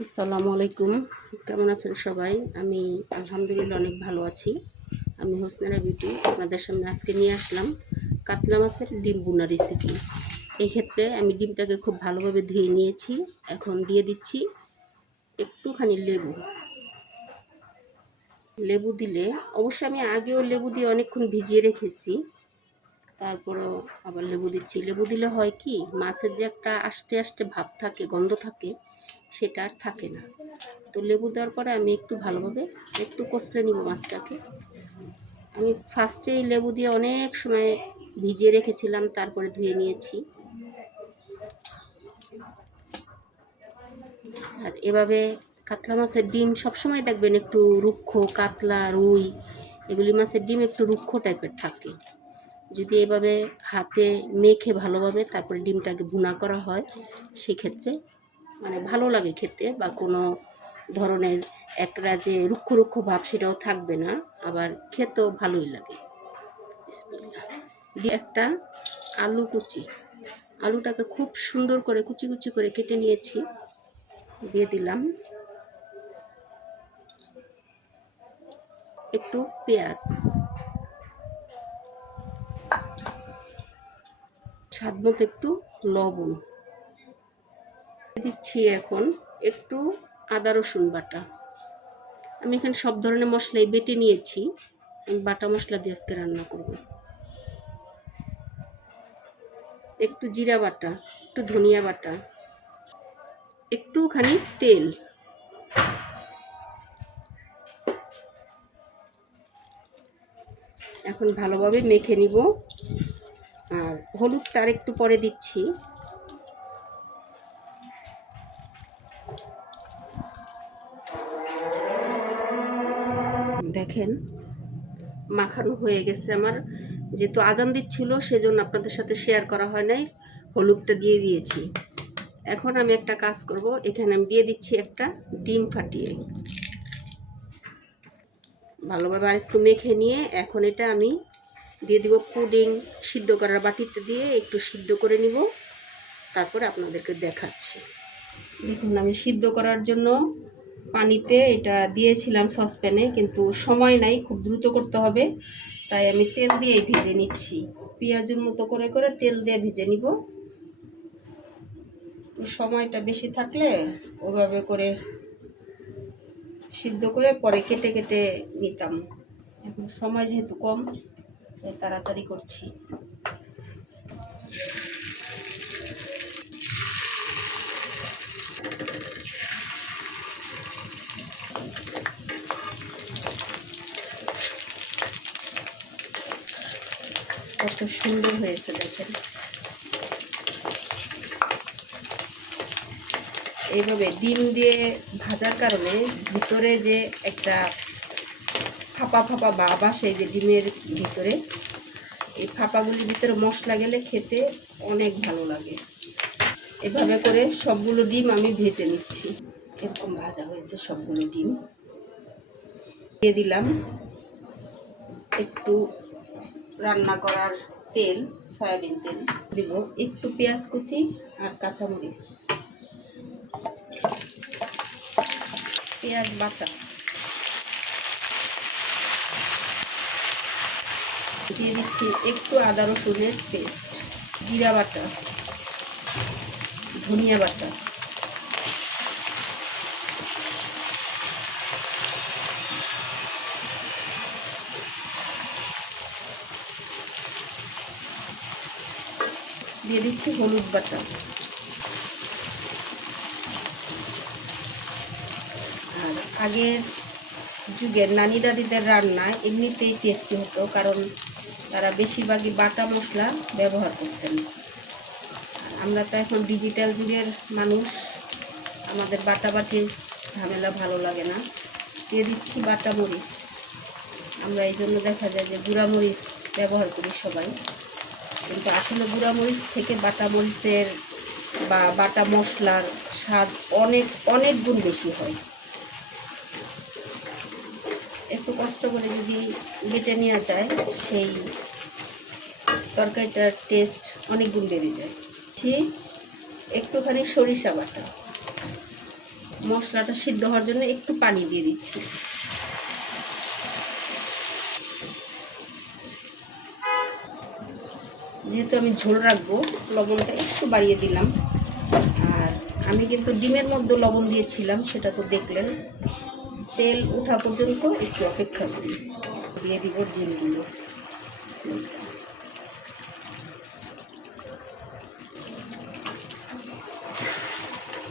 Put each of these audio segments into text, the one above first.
আসসালামু আলাইকুম। কেমন আছেন সবাই? আমি আলহামদুলিল্লাহ অনেক ভালো আছি। আমি হোসনেরা বিউটি আপনাদের সামনে আজকে নিয়ে আসলাম কাতলা মাছের ডিম ভুনা রেসিপি। এই ক্ষেত্রে আমি ডিমটাকে খুব ভালোভাবে ধুয়ে নিয়েছি। এখন দিয়ে দিচ্ছি একটুখানি লেবু। লেবু দিলে অবশ্যই আমি আগেও লেবু দিয়ে অনেকক্ষণ ভিজিয়ে রেখেছি, তারপরেও আবার লেবু দিচ্ছি। লেবু দিলে হয় কি, মাছের যে একটা আষ্টে আষ্টে ভাব থাকে, গন্ধ থাকে, সেটা আর থাকে না। তো লেবু দেওয়ার পরে আমি একটু ভালোভাবে একটু কষলে নিব মাছটাকে। আমি ফার্স্টেই লেবু দিয়ে অনেক সময় ভিজিয়ে রেখেছিলাম, তারপরে ধুয়ে নিয়েছি। আর এভাবে কাতলা মাছের ডিম সবসময় দেখবেন একটু রুক্ষ, কাতলা, রুই এগুলি মাছের ডিম একটু রুক্ষ টাইপের থাকে। যদি এভাবে হাতে মেখে ভালোভাবে তারপরে ডিমটাকে ভুনা করা হয়, সেক্ষেত্রে মানে ভালো লাগে খেতে, বা কোনো ধরনের একটা যে রুক্ষ রুক্ষ ভাব সেটাও থাকবে না, আবার খেতেও ভালোই লাগে। বিসমিল্লাহ। দিয়ে একটা আলু কুচি, আলুটাকে খুব সুন্দর করে কুচি কুচি করে কেটে নিয়েছি, দিয়ে দিলাম। একটু পেঁয়াজ, স্বাদ মতো একটু লবণ দিচ্ছি। এখন একটু আদা রসুন বাটা। আমি এখানে সব ধরনের মশলাই বেটে নিয়েছি, আমি বাটা মশলা দিয়ে আজকে রান্না করব। একটু জিরা বাটা, একটু ধনিয়া বাটা, একটুখানি তেল, এখন ভালোভাবে মেখে নিব। আর হলুদটা আর একটু পরে দিচ্ছি। দেখেন মাখানো হয়ে গেছে আমার। যেহেতু আজান দিচ্ছিল সেজন্য আপনাদের সাথে শেয়ার করা হয় নাই, হলুদটা দিয়ে দিয়েছি। এখন আমি একটা কাজ করব, এখানে আমি দিয়ে দিচ্ছি একটা ডিম ফাটিয়ে। ভালোভাবে আর একটু মেখে নিয়ে এখন এটা আমি দিয়ে দিব পুডিং সিদ্ধ করার বাটিতে, দিয়ে একটু সিদ্ধ করে নিব, তারপরে আপনাদেরকে দেখাচ্ছি। দেখুন আমি সিদ্ধ করার জন্য পানিতে এটা দিয়েছিলাম সসপ্যানে, কিন্তু সময় নাই, খুব দ্রুত করতে হবে, তাই আমি তেল দিয়েই ভেজে নিচ্ছি। পেঁয়াজের মতো করে করে তেল দিয়ে ভেজে নিব। সময়টা বেশি থাকলে ওইভাবে করে সিদ্ধ করে পরে কেটে কেটে নিতাম। এখন সময় যেহেতু কম, তাই তাড়াতাড়ি করছি। কত সুন্দর হয়েছে দেখেন। এইভাবে ডিম দিয়ে ভাজার কারণে ভিতরে যে একটা ফাঁপা ফাঁপা ভাব আসে, যে ডিমের ভিতরে, এই ফাঁপাগুলির ভিতরে মশলা গেলে খেতে অনেক ভালো লাগে। এভাবে করে সবগুলো ডিম আমি ভেজে নিচ্ছি। এরকম ভাজা হয়েছে সবগুলো ডিম। দিয়ে দিলাম একটু রান্না করার তেল, সয়াবিন তেল দিব, একটু পেঁয়াজ কুচি আর কাঁচামরিচ, পেঁয়াজ বাটা দিয়ে দিচ্ছি, একটু আদা রসুনের পেস্ট, জিরা বাটা, ধনিয়া বাটা, দিয়ে দিচ্ছি হলুদ বাটা। আর আগের যুগের নানি দাদিদের রান্না এমনিতেই টেস্টি হতো, কারণ তারা বেশিরভাগই বাটা মশলা ব্যবহার করতেন। আমরা তো এখন ডিজিটাল যুগের মানুষ, আমাদের বাটাবাটির ঝামেলা ভালো লাগে না। দিয়ে দিচ্ছি বাটা মরিচ। আমরা এই জন্য দেখা যায় যে গুঁড়া মরিচ ব্যবহার করি সবাই, কিন্তু আসলে গুঁড়া মরিচ থেকে বাটা মরিচের বা বাটা মশলার স্বাদ অনেক অনেক গুণ বেশি হয়। একটু কষ্ট করে যদি বেটে নেওয়া যায়, সেই তরকারিটার টেস্ট অনেক গুণ বেড়ে যায়। একটুখানি সরিষা বাটা, মশলাটা সিদ্ধ হওয়ার জন্য একটু পানি দিয়ে দিচ্ছি। যেহেতু আমি ঝোল রাখবো, লবণটা একটু বাড়িয়ে দিলাম। আর আমি কিন্তু ডিমের মধ্যে লবণ দিয়েছিলাম, সেটা তো দেখলেন। তেল ওঠা পর্যন্ত একটু অপেক্ষা করি। দিয়ে দিব ডিমগুলো।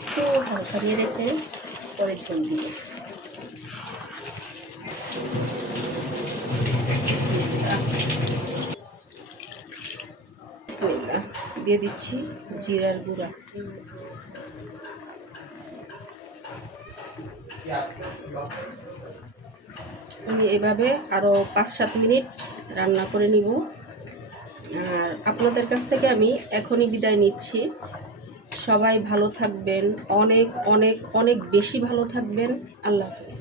একটু হালকা নেড়েছে, পরে ঝোল দিব। দিয়ে দিচ্ছি জিরার গুঁড়া। আমি এভাবে আরও 5-7 মিনিট রান্না করে নিব। আর আপনাদের কাছ থেকে আমি এখনই বিদায় নিচ্ছি। সবাই ভালো থাকবেন, অনেক অনেক অনেক বেশি ভালো থাকবেন। আল্লাহ হাফেজ।